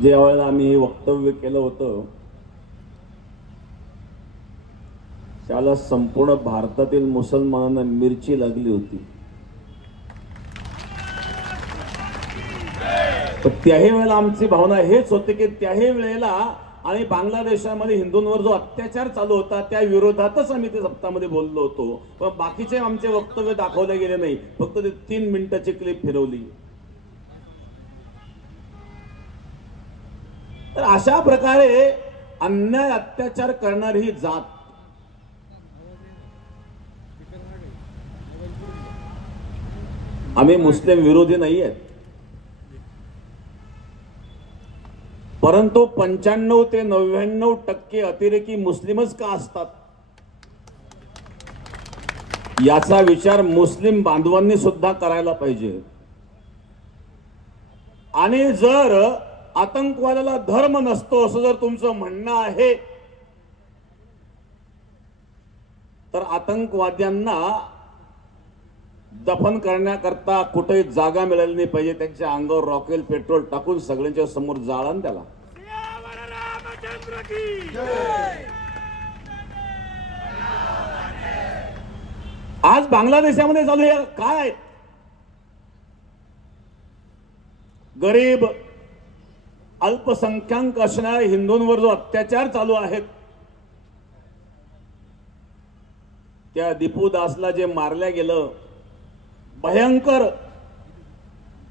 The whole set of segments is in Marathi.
ज्यावेळेला आम्ही हे वक्तव्य केलं होतं त्याला संपूर्ण भारतातील मुसलमानांना मिरची लागली होती. पण त्याही वेळेला आमची भावना हेच होती की त्याही वेळेला आणि बांगलादेशामध्ये हिंदूंवर जो अत्याचार चालू होता त्या विरोधातच आम्ही ते सप्ताहामध्ये बोललो होतो. पण बाकीचे आमचे वक्तव्य दाखवले गेले नाही, फक्त ते 3 मिनिटाची क्लिप फिरवली. तर अशा प्रकारे अन्याय अत्याचार करणारी ही जात आम्ही मुस्लिम विरोधी नाही आहेत, परंतु 95 ते 99% अतिरेकी मुस्लिमच का असतात याचा विचार मुस्लिम बांधवांनी सुद्धा करायला पाहिजे. आणि जर आतंकवादाला धर्म नसतो असं जर तुमचं म्हणणं आहे तर आतंकवाद्यांना दफन करण्याकरता कुठे जागा मिळाली नाही पाहिजे. त्यांच्या अंगावर रॉकेल पेट्रोल टाकून सगळ्यांच्या समोर जाळण त्याला. आज बांगलादेशामध्ये चालू आहे काय? गरीब अल्पसंख्याक असणाऱ्या हिंदूंवर जो अत्याचार चालू आहे, त्या दीपू दासला जे मारल्या गेलं, भयंकर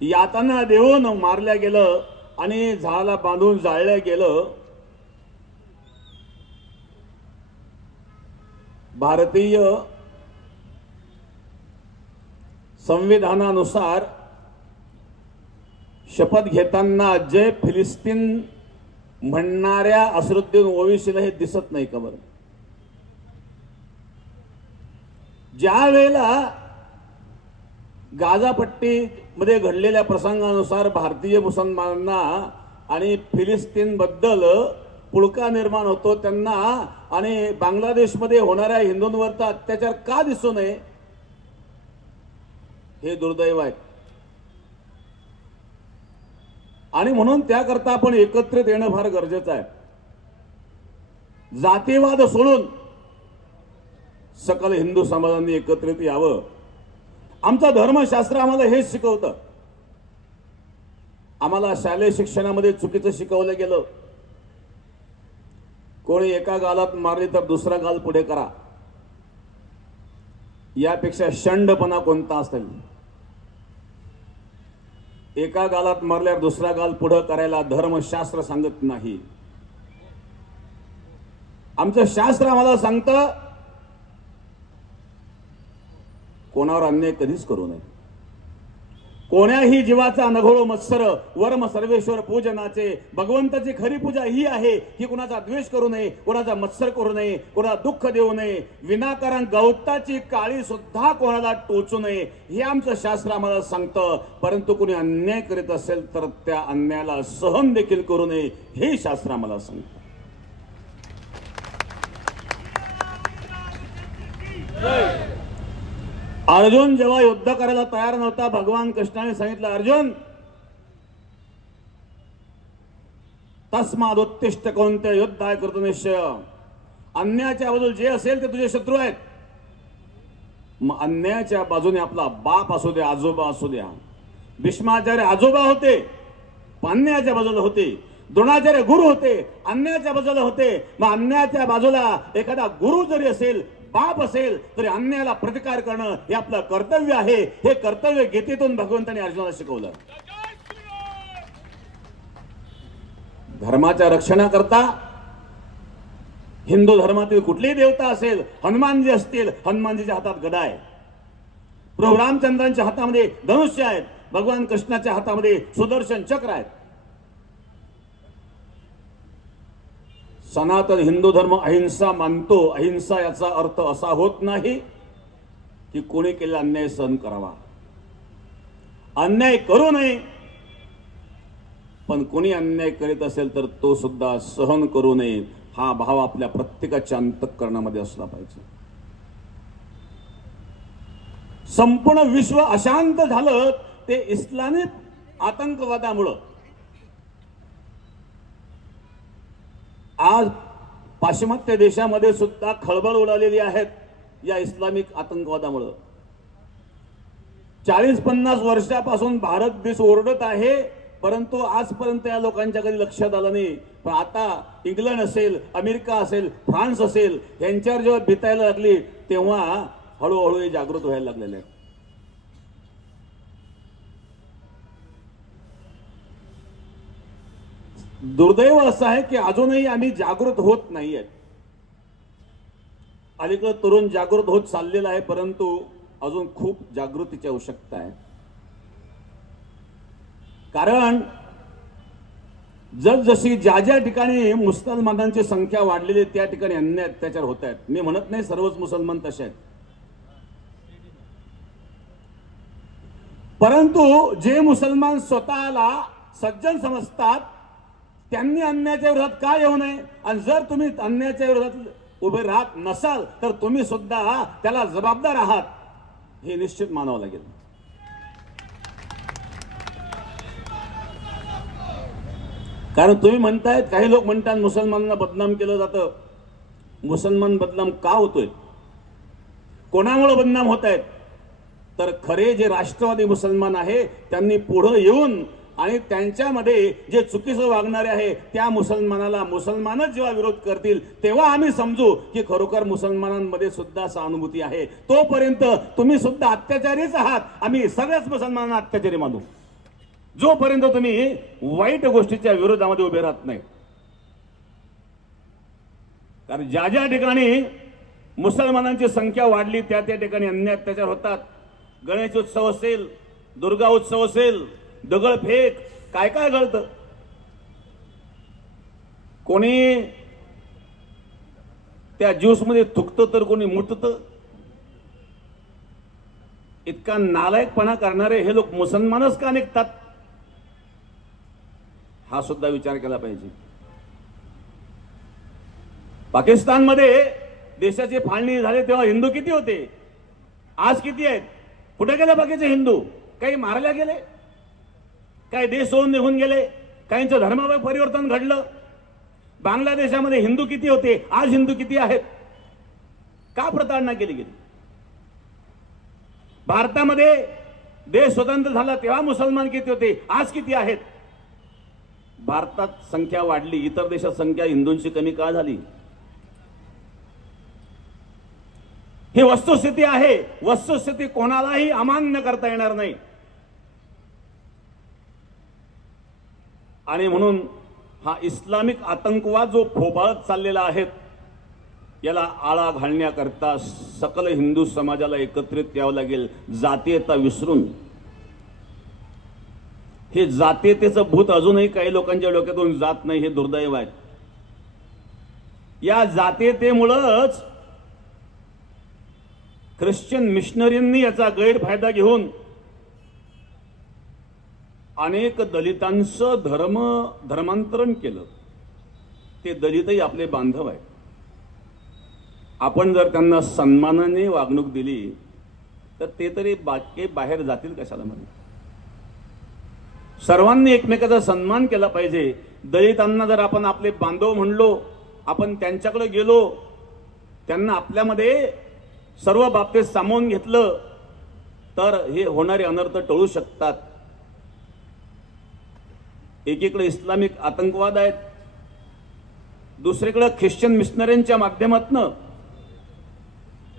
यातना देऊन मारल्या गेलं आणि झाडाला बांधून जाळल्या गेलं. भारतीय संविधानानुसार शपथ घेताना जय फिलिस्तीन म्हणणाऱ्या असरुद्दीन ओवैसीला हे दिसत नाही का बरं? ज्या वेळेला गाझापट्टीमध्ये घडलेल्या प्रसंगानुसार भारतीय मुसलमानांना आणि फिलिस्तीन बद्दल पुळका निर्माण होतो, त्यांना आणि बांगलादेशमध्ये होणाऱ्या हिंदूंवरचा अत्याचार का दिसू नये हे दुर्दैव आहे. आणि म्हणून त्याकरता आपण एकत्रित येणं फार गरजेचं आहे. जातीवाद सोडून सकल हिंदू समाजांनी एकत्रित यावं. आमचं धर्मशास्त्र आम्हाला हेच शिकवतं. आम्हाला शालेय शिक्षणामध्ये चुकीचं शिकवलं गेलं. कोणी एका गालात मारली तर दुसरा गाल पुढे करा, यापेक्षा शंडपणा कोणता असेल? एका गालात मारल्यावर दुसरा गाल पुढे करायला धर्मशास्त्र सांगत नाही. आमचं शास्त्र आम्हाला सांगतं कोणावर अन्याय कधीच करू नये. कोण्याही जीवाचा नघोळो मत्सर वर्म सर्वेश्वर पूजनाचे. भगवंताची खरी पूजा ही आहे की कोणाचा द्वेष करू नये, कोणाचा मत्सर करू नये, कोणाला दुःख देऊ नये, विनाकारण गवताची काळी सुद्धा कोणाला टोचू नये, हे आमचं शास्त्र आम्हाला सांगतं. परंतु कोणी अन्याय करीत असेल तर त्या अन्यायाला सहन देखील करू नये, हे शास्त्र आम्हाला सांगतं. अर्जुन जेव्हा युद्ध करायला तयार नव्हता, भगवान कृष्णाने सांगितलं, अर्जुन तस्माद उत्तिष्ठ कौंतेय युद्धाय कृतनिश्चय. अन्यायाच्या बाजूला जे असेल ते तुझे शत्रू आहेत. मग अन्यायाच्या बाजूने आपला बाप असू द्या, आजोबा असू द्या. भीष्माचार्य आजोबा होते, अन्यायाच्या बाजूला होते. द्रोणाचार्य गुरु होते, अन्यायाच्या बाजूला होते. मग अन्यायाच्या बाजूला एखादा गुरु जरी असेल, बाप असेल, तरी अन्यायाला प्रतिकार करणं हे आपलं कर्तव्य आहे. हे कर्तव्य गीतेतून भगवंताने अर्जुनाला शिकवलं. धर्माच्या रक्षणाकरता हिंदू धर्मातील कुठलीही देवता असेल, हनुमानजी असतील, हनुमानजीच्या हातात गदा आहे. प्रभू रामचंद्रांच्या हातामध्ये धनुष्य आहेत, भगवान कृष्णाच्या हातामध्ये सुदर्शन चक्र आहेत. सनातन हिंदू धर्म अहिंसा मानतो. अहिंसा याचा अर्थ असा होत नाही की कोणी केलेला अन्याय सहन करावा. अन्याय करू नये, पण कोणी अन्याय करीत असेल तर तो सुद्धा सहन करू नये, हा भाव आपल्या प्रत्येकाच्या अंतःकरणामध्ये असला पाहिजे. संपूर्ण विश्व अशांत झालं ते इस्लामिक आतंकवादामुळे. आज पाश्चिमात्य देशामध्ये सुद्धा खळबळ उडालेली आहेत या इस्लामिक आतंकवादामुळे. 40-50 वर्षापासून भारत देश ओरडत आहे, परंतु आजपर्यंत या लोकांच्या कधी लक्षात आलं नाही. पण आता इंग्लंड असेल, अमेरिका असेल, फ्रान्स असेल, यांच्यावर जेव्हा बितायला लागली तेव्हा हळूहळू हे जागृत व्हायला लागलेले आहेत. दुर्दैव असं आहे की अजूनही आम्ही जागृत होत नाहीये. अलीकडे तरुण जागृत होत चाललेला आहे, परंतु अजून खूप जागृतीची आवश्यकता आहे. कारण जसजशी ज्या ज्या ठिकाणी मुसलमानांची संख्या वाढलेली त्या ठिकाणी अन्याय अत्याचार होत आहेत. मी म्हणत नाही सर्वच मुसलमान तसे आहेत, परंतु जे मुसलमान स्वतःला सज्जन समजतात त्यांनी अन्यायाच्या विरोधात का येऊ नये. आणि जर तुम्ही अन्यायाच्या विरोधात उभे राहत नसाल तर तुम्ही सुद्धा त्याला जबाबदार आहात हे निश्चित मानावं लागेल. कारण तुम्ही म्हणतायत, काही लोक म्हणतात मुसलमानांना बदनाम केलं जातं. मुसलमान बदनाम का होतोय, कोणामुळे बदनाम होत आहेत, तर खरे जे राष्ट्रवादी मुसलमान आहे त्यांनी पुढे येऊन आणि त्यांच्यामध्ये जे चुकीचं वागणारे आहे त्या मुसलमानाला मुसलमानच जेव्हा विरोध करतील तेव्हा आम्ही समजू की खरोखर मुसलमानांमध्ये सुद्धा सहानुभूती आहे. तोपर्यंत तुम्ही सुद्धा अत्याचारीच आहात, आम्ही सगळ्याच मुसलमानांना अत्याचारी मानू, जोपर्यंत तुम्ही वाईट गोष्टीच्या विरोधामध्ये उभे राहत नाही. कारण ज्या ज्या ठिकाणी मुसलमानांची संख्या वाढली त्या त्या ठिकाणी अन्याय अत्याचार होतात. गणेश उत्सव असेल, दुर्गा उत्सव असेल, दगडफेक, काय काय घडतं. कोणी त्या ज्यूसमध्ये थुकतं तर कोणी मुततं. इतका नालायकपणा करणारे हे लोक मुसलमानच का निघतात हा सुद्धा विचार केला पाहिजे. पाकिस्तानमध्ये देशाची फाळणी झाली तेव्हा हिंदू किती होते, आज किती आहेत, कुठे गेले बाकीचे हिंदू. काही मारल्या गेले, काही देश सोडून निघून गेले, काहींचं धर्मावर परिवर्तन घडलं. बांगलादेशामध्ये हिंदू किती होते, आज हिंदू किती आहेत, का प्रताडणा केली गेली. भारतामध्ये देश स्वतंत्र झाला तेव्हा मुसलमान किती होते, आज किती आहेत. भारतात संख्या वाढली, इतर देशात संख्या हिंदूंची कमी का झाली. ही वस्तुस्थिती आहे. वस्तुस्थिती कोणालाही अमान्य करता येणार नाही. आणि म्हणून हा इस्लामिक आतंकवाद जो फोफाळत चाललेला आहे याला आळा घालण्याकरता सकल हिंदू समाजाला एकत्रित यावं लागेल, जातीयता विसरून. हे जातीयतेचं भूत अजूनही काही लोकांच्या डोक्यातून जात नाही, हे दुर्दैव आहे. या जातीयतेमुळंच ख्रिश्चन मिशनरींनी याचा गैरफायदा घेऊन अनेक दलितांचं धर्मांतरण केलं. ते दलितही आपले बांधव आहेत. आपण जर त्यांना सन्मानाने वागणूक दिली तर ते तरी बाहेर जातील कशाला. म्हणून सर्वांनी एकमेकाचा सन्मान केला पाहिजे. दलितांना जर आपण आपले बांधव म्हणलो, आपण त्यांच्याकडे गेलो, त्यांना आपल्यामध्ये सर्व बाबतीत सामावून घेतलं तर हे होणारे अनर्थ टळू शकतात. एकीकडे इस्लामिक आतंकवाद आहेत, दुसरीकडे ख्रिश्चन मिशनरींच्या माध्यमातून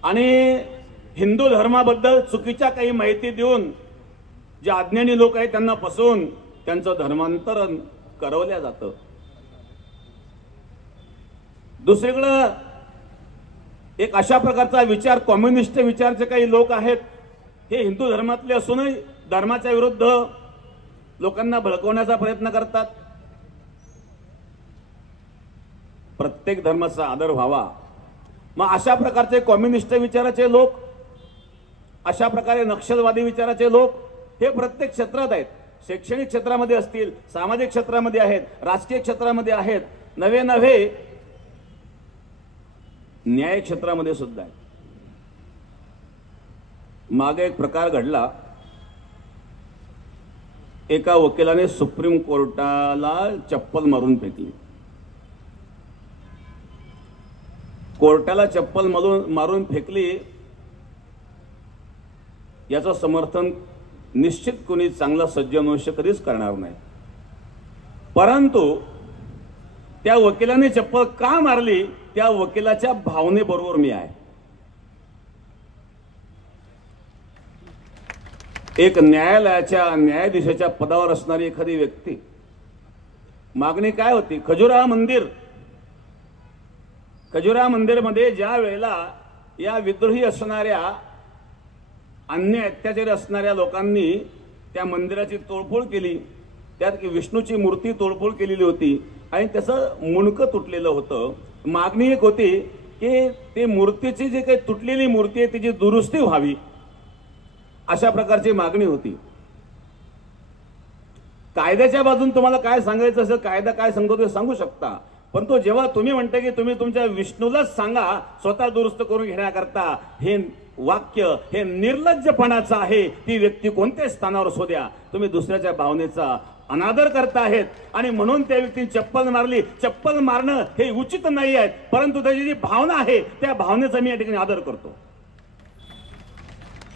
आणि हिंदू धर्माबद्दल चुकीच्या काही माहिती देऊन जे अज्ञानी लोक आहेत त्यांना फसवून त्यांचं धर्मांतरण करवल्या जातं. दुसरीकडे एक अशा प्रकारचा विचार, कम्युनिस्ट विचारचे काही लोक आहेत, हे हिंदू धर्मातले असूनही धर्माच्या विरुद्ध लोकांना भडकवण्याचा प्रयत्न करतात. प्रत्येक धर्माचा आदर व्हावा. मग अशा प्रकारचे कम्युनिस्ट विचाराचे लोक, अशा प्रकारे नक्षलवादी विचाराचे लोक हे प्रत्येक क्षेत्रात आहेत. शैक्षणिक क्षेत्रामध्ये असतील, सामाजिक क्षेत्रामध्ये आहेत, राजकीय क्षेत्रामध्ये आहेत, नवे न्याय क्षेत्रामध्ये सुद्धा आहे. मागे एक प्रकार घडला. एका वकिलाने सुप्रीम कोर्टाला चप्पल मारून फेकली. कोर्टाला चप्पल मारून फेकली याचं समर्थन निश्चित कोणी चांगला सज्जन मनुष्य कधीच करणार नाही. परंतु त्या वकिलाने चप्पल का मारली त्या वकिलाच्या भावनेबरोबर मी आहे. एक न्यायालयाच्या न्यायाधीशाच्या पदावर असणारी एखादी व्यक्ती, मागणी काय होती? खजुराहो मंदिरमध्ये ज्या वेळेला या विद्रोही असणाऱ्या अन्य अत्याचारी असणाऱ्या लोकांनी त्या मंदिराची तोडफोड केली, त्यात विष्णूची मूर्ती तोडफोड केलेली होती आणि त्याचं मुंडकं तुटलेलं होतं. मागणी एक होती की ते मूर्तीची जी काही तुटलेली मूर्ती आहे त्याची दुरुस्ती व्हावी, अशा प्रकारची मागणी होती. कायद्याच्या बाजून तुम्हाला काय सांगायचं असेल, कायदा काय सांगतो ते सांगू शकता, पण तो जेव्हा तुम्ही म्हणता की तुम्ही तुमच्या विष्णूलाच सांगा स्वतः दुरुस्त करून घेण्याकरता, हे वाक्य हे निर्लज्जपणाचं आहे. ती व्यक्ती कोणत्याच स्थानावर असू द्या, तुम्ही दुसऱ्याच्या भावनेचा अनादर करता आहेत आणि म्हणून त्या व्यक्तीने चप्पल मारली. चप्पल मारणं हे उचित नाही आहे, परंतु त्याची जी भावना आहे त्या भावनेचा मी या ठिकाणी आदर करतो.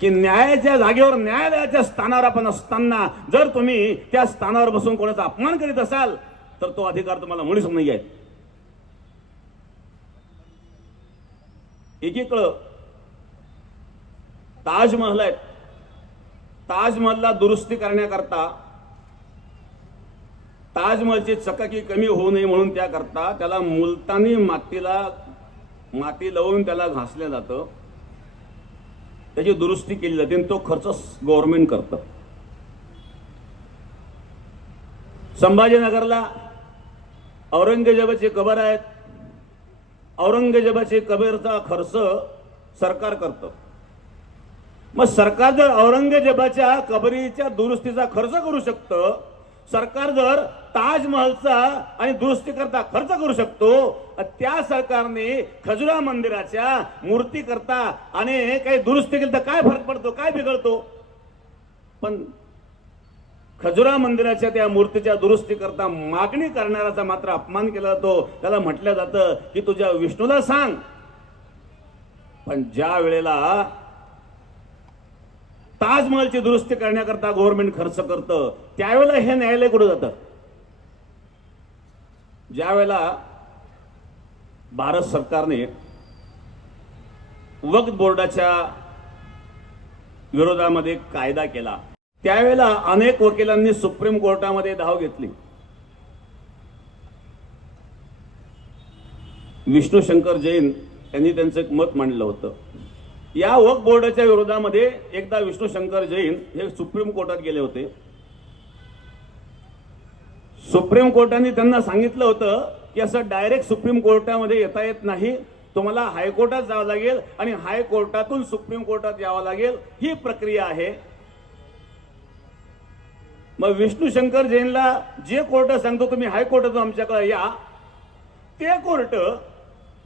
की न्यायाच्या जागेवर न्यायालयाच्या स्थानावर आपण असताना जर तुम्ही त्या स्थानावर बसून कोणाचा अपमान करीत असाल तर तो अधिकार तुम्हाला मुळीच नाही आहे. एकीकडं ताजमहल आहेत, ताजमहलला दुरुस्ती करण्याकरता, ताजमहलची चकाकी कमी होऊ नये म्हणून त्याकरता त्याला मुलतानी माती लावून त्याला घासलं जातं, त्याची दुरुस्ती केली जाते आणि तो खर्च गव्हर्नमेंट करतं. संभाजीनगरला औरंगजेबाची कबर आहेत, औरंगजेबाची कबरचा खर्च सरकार करतं. मग सरकार जर औरंगजेबाच्या कबरीच्या दुरुस्तीचा खर्च करू शकतं, सरकार जर ताजमहलचा आणि दुरुस्ती करता खर्च करू शकतो, त्या सरकारने खजुराहो मंदिराच्या मूर्ती करता आणि काही दुरुस्ती केली तर काय फरक पडतो, काय बिघडतो? पण खजुराहो मंदिराच्या त्या मूर्तीच्या दुरुस्ती करता मागणी करणाऱ्याचा मात्र अपमान केला जातो. त्याला म्हटलं जातं की तुझ्या विष्णूला सांग. पण ज्या वेळेला ताजमहलची दुरुस्ती करण्याकरता गव्हर्नमेंट खर्च करतं त्यावेळेला हे न्यायालय कुठे जातं? ज्या वेळेला भारत सरकारने वक्फ बोर्डाच्या विरोधामध्ये कायदा केला त्यावेळेला अनेक वकिलांनी सुप्रीम कोर्टामध्ये धाव घेतली. विष्णू शंकर जैन यांनी त्यांचं एक मत मांडलं होतं. या वक्फ बोर्डाच्या विरोधामध्ये एकदा विष्णू शंकर जैन हे सुप्रीम कोर्टात गेले होते. सुप्रीम कोर्टाने त्यांना सांगितलं होतं की असं डायरेक्ट सुप्रीम कोर्टामध्ये येता येत नाही, तुम्हाला हायकोर्टात जावं लागेल आणि हायकोर्टातून सुप्रीम कोर्टात यावं लागेल, ही प्रक्रिया आहे. मग विष्णू शंकर जैनला जे कोर्ट सांगतो तुम्ही हायकोर्टातून आमच्याकडे या, ते कोर्ट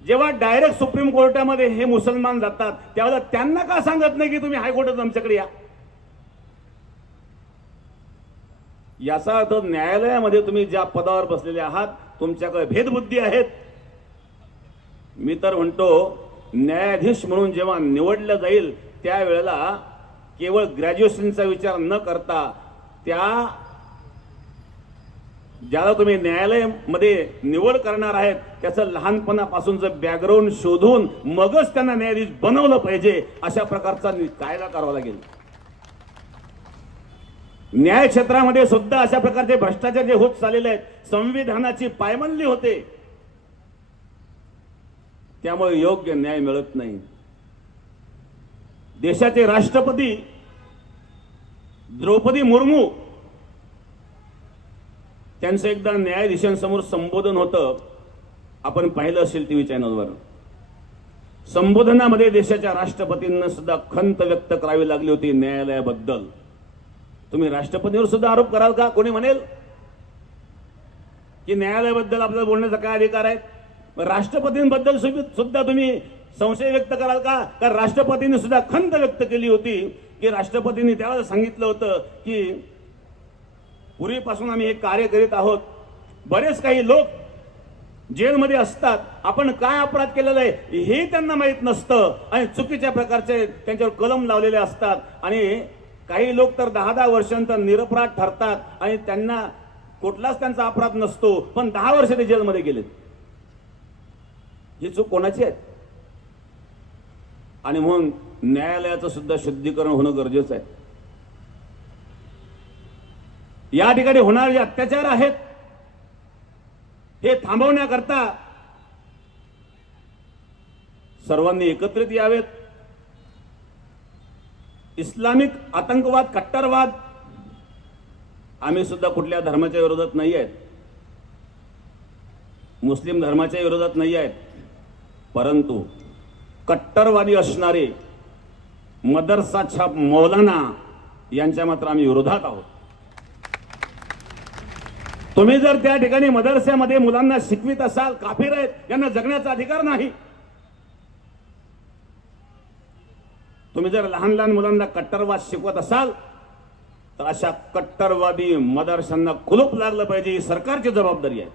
जेव्हा डायरेक्ट सुप्रीम कोर्टामध्ये हे मुसलमान जातात त्यावेळेला त्यांना का सांगत नाही की तुम्ही हायकोर्टातून आमच्याकडे या? याचा अर्थ न्यायालयामध्ये तुम्ही ज्या पदावर बसलेले आहात तुमच्याकडे भेदबुद्धी आहेत. मी तर म्हणतो न्यायाधीश म्हणून जेव्हा निवडलं जाईल त्यावेळेला केवळ ग्रॅज्युएशनचा विचार न करता ज्याला तुम्ही न्यायालयामध्ये निवड करणार आहेत त्याचं लहानपणापासूनचं बॅकग्राऊंड शोधून मगच त्यांना न्यायाधीश बनवलं पाहिजे, अशा प्रकारचा कायदा करावा लागेल. न्याय क्षेत्रामध्ये सुद्धा अशा प्रकारचे भ्रष्टाचार जे होत चाललेले आहेत, संविधानाची पायमल्ली होते, त्यामुळे योग्य न्याय मिळत नाही. देशाचे राष्ट्रपती द्रौपदी मुर्मू त्यांचं एकदा न्यायाधीशांसमोर संबोधन होतं, आपण पाहिलं असेल टीव्ही चॅनलवर. संबोधनामध्ये देशाच्या राष्ट्रपतींना सुद्धा खंत व्यक्त करावी लागली होती न्यायालयाबद्दल. तुम्ही राष्ट्रपतींवर सुद्धा आरोप कराल का? कोणी म्हणेल की न्यायालयाबद्दल आपल्याला बोलण्याचा काय अधिकार आहे? राष्ट्रपतींबद्दल सुद्धा तुम्ही संशय व्यक्त कराल का? कारण राष्ट्रपतींनी सुद्धा खंत व्यक्त केली होती की राष्ट्रपतींनी त्यावेळेला सांगितलं होतं की पूर्वीपासून आम्ही हे कार्य करीत आहोत. बरेच काही लोक जेलमध्ये असतात, आपण काय अपराध केलेला आहे हे त्यांना माहीत नसतं आणि चुकीच्या प्रकारचे त्यांच्यावर कलम लावलेले असतात आणि काही लोक तर 10-10 वर्षांतर निरपराध ठरतात आणि त्यांना कुठलाच त्यांचा अपराध नसतो, पण 10 वर्ष ते जेलमध्ये गेलेत. ही चूक कोणाची आहे? आणि म्हणून न्यायालयाचं सुद्धा शुद्धीकरण होणं गरजेचं आहे. या ठिकाणी होणारे जे अत्याचार आहेत हे थांबवण्याकरता सर्वांनी एकत्रित यावेत. इस्लामिक आतंकवाद, कट्टरवाद, आम्ही सुद्धा कुठल्या धर्माच्या विरोधात नाही आहेत, मुस्लिम धर्माच्या विरोधात नाही आहेत, परंतु कट्टरवादी असणारे मदरसा छाप मौलाना यांच्या मात्र आम्ही विरोधात आहोत. तुम्ही जर त्या ठिकाणी मदरस्यामध्ये मुलांना शिकवित असाल, काफिर आहेत, यांना जगण्याचा अधिकार नाही. तुम्ही जर लहान लहान मुलांना कट्टरवाद शिकवत असाल तर अशा कट्टरवादी मदरशांना कुलूप लागलं पाहिजे, ही सरकारची जबाबदारी आहे.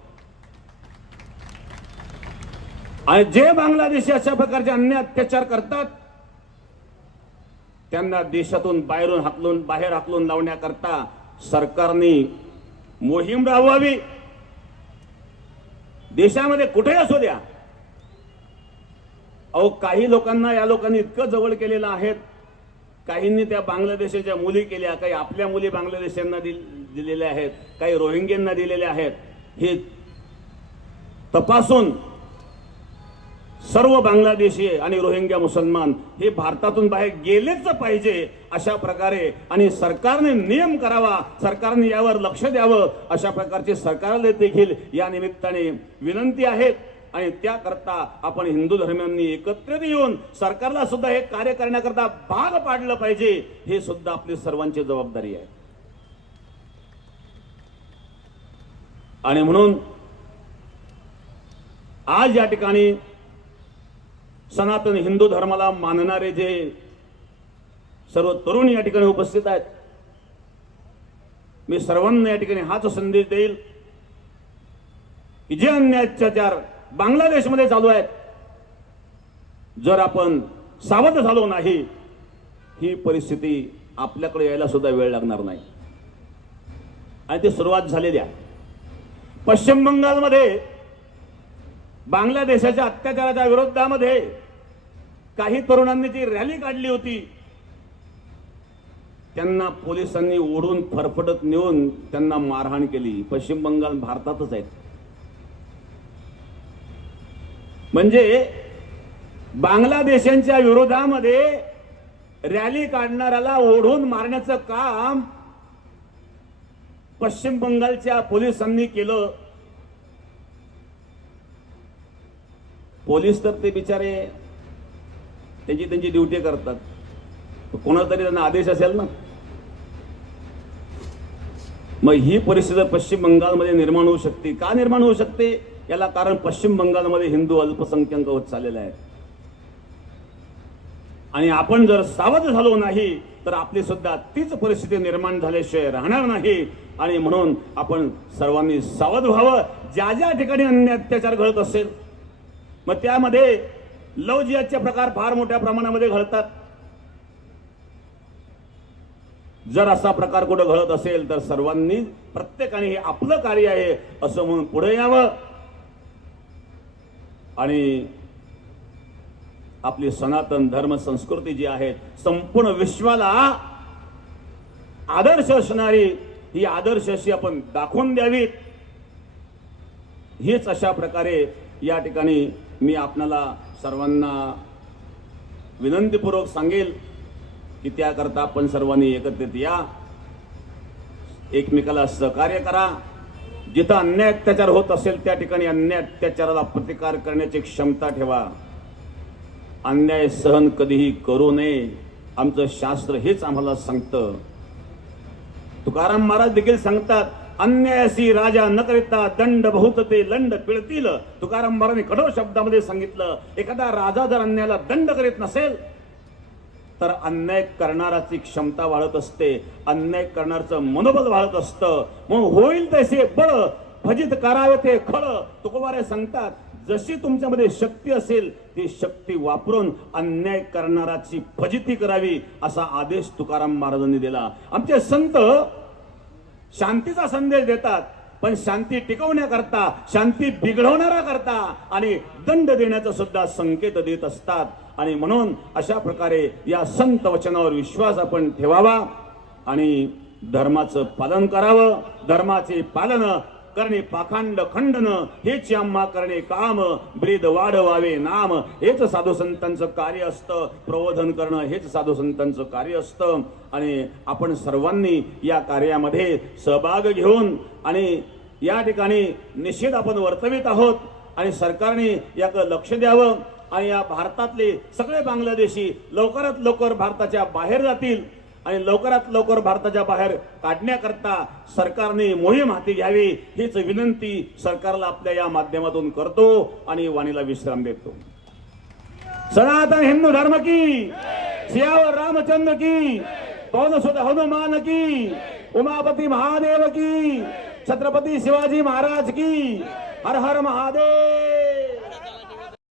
आणि जे बांगलादेशी अशा प्रकारचे अन्याय अत्याचार करतात त्यांना देशातून बाहेर हाकलून लावण्याकरता सरकारने मोहीम राबवावी. देशामध्ये कुठेही असू द्या. अहो, काही लोकांना या लोकांनी इतकं जवळ केलेलं आहे, काहींनी त्या बांगलादेशाच्या मुली केल्या, काही आपल्या मुली बांगलादेशांना दिलेल्या आहेत, काही रोहिंग्यांना दिलेल्या आहेत. हे तपासून सर्व बांगलादेशी आणि रोहिंग्या मुसलमान हे भारतातून बाहेर गेलेच पाहिजे अशा प्रकारे, आणि सरकारने नियम करावा, सरकारने यावर लक्ष द्यावं अशा प्रकारची सरकारला देखील या निमित्ताने विनंती आहे. आणि त्याकरता आपण हिंदू धर्मियांनी एकत्रित येऊन सरकारला सुद्धा हे कार्य करण्याकरता भाग पाडलं पाहिजे, हे सुद्धा आपली सर्वांची जबाबदारी आहे. आणि म्हणून आज या ठिकाणी सनातन हिंदू धर्माला मानणारे जे सर्व तरुण या ठिकाणी उपस्थित आहेत, मी सर्वांना या ठिकाणी हाच संदेश देईल की जे अन्याय अत्याचार बांगलादेशमध्ये चालू आहेत, जर आपण सावध झालो नाही, ही परिस्थिती आपल्याकडे यायला सुद्धा वेळ लागणार नाही. आणि ती सुरुवात झालेली आहे. पश्चिम बंगालमध्ये बांगलादेशाच्या अत्याचाराच्या विरोधामध्ये काही तरुणांनी जी रॅली काढली होती, त्यांना पोलिसांनी ओढून फरफटत नेऊन त्यांना मारहाण केली. पश्चिम बंगाल भारतातच आहे. म्हणजे बांगलादेशांच्या विरोधामध्ये रॅली काढणाऱ्याला ओढून मारण्याचं काम पश्चिम बंगालच्या पोलिसांनी केलं. पोलीस तर ते बिचारे त्यांची ड्युटी करतात, कोणाचा तरी त्यांना आदेश असेल ना. मग ही परिस्थिती पश्चिम बंगालमध्ये निर्माण होऊ शकते. का निर्माण होऊ शकते? याला कारण पश्चिम बंगालमध्ये हिंदू अल्पसंख्याक होत चाललेला आहे. आणि आपण जर सावध झालो नाही तर आपली सुद्धा तीच परिस्थिती निर्माण झाल्याशिवाय राहणार नाही. आणि म्हणून आपण सर्वांनी सावध व्हावं. ज्या ज्या ठिकाणी अन्याय अत्याचार घडत असेल, मग त्यामध्ये लव्ह जिहादचे प्रकार फार मोठ्या प्रमाणामध्ये घडतात. जर असा प्रकार कुठं घडत असेल तर सर्वांनी, प्रत्येकाने हे आपलं कार्य आहे असं म्हणून पुढे यावं आणि आपली सनातन धर्म संस्कृती जी आहे, संपूर्ण विश्वाला आदर्श असणारी ही आदर्श अशी आपण दाखवून द्यावी. हेच अशा प्रकारे या ठिकाणी मी आपणाला सर्वांना विनंतीपूर्वक सांगेल की त्याकरता आपण सर्वांनी एकत्रित या, एकमेकाला सहकार्य करा. जिथं अन्याय अत्याचार होत असेल त्या ठिकाणी अन्याय अत्याचाराला प्रतिकार करण्याची क्षमता ठेवा. अन्याय सहन कधीही करू नये, आमचं शास्त्र हेच आम्हाला सांगतं. तुकाराम महाराज देखील सांगतात, अन्यायासी राजा न करिता दंड बहुत ते लंड पिळतील. तुकाराम महाराजांनी कठोर शब्दामध्ये सांगितलं, एखादा राजा जर अन्यायाला दंड करीत नसेल तर अन्याय करणाराची क्षमता वाढत असते, अन्याय करणारचं मनोबल वाढत असतं. मग होईल तसे बळ फजित करावे ते खळ. तुकोबारे सांगतात, जशी तुमच्यामध्ये शक्ती असेल ती शक्ती वापरून अन्याय करणाराची फजिती करावी, असा आदेश तुकाराम महाराजांनी दिला. आमचे संत शांतीचा संदेश देतात, पण शांती टिकवण्याकरता, शांती बिघडवणारा करता आणि दंड देण्याचा सुद्धा संकेत देत असतात. आणि म्हणून अशा प्रकारे या संत वचनावर विश्वास आपण ठेवावा आणि धर्माचं पालन करावं. धर्माचे पालन करणे पाखंड खंडन, हेच आम्हा करणे काम. ब्रीद वाढवावे नाम, हेच साधू संतांचं कार्य असतं. प्रबोधन करणं हेच साधू संतांचं कार्य असतं. आणि आपण सर्वांनी या कार्यामध्ये सहभाग घेऊन आणि या ठिकाणी निषेध आपण वर्तवित आहोत. आणि सरकारने याकडे लक्ष द्यावं आणि या भारतातले सगळे बांगलादेशी लवकरात लवकर भारताच्या बाहेर जातील आणि लवकरात लवकर भारताच्या बाहेर काढण्याकरता सरकारने मोहीम हाती घ्यावी, हीच विनंती सरकारला आपल्या या माध्यमातून करतो आणि वाणीला विश्राम देतो. सनातन हिंदू धर्म की, सियावर रामचंद्र की, पवन सुत हनुमान की, उमापती महादेव की, छत्रपती शिवाजी महाराज की. हर हर महादेव.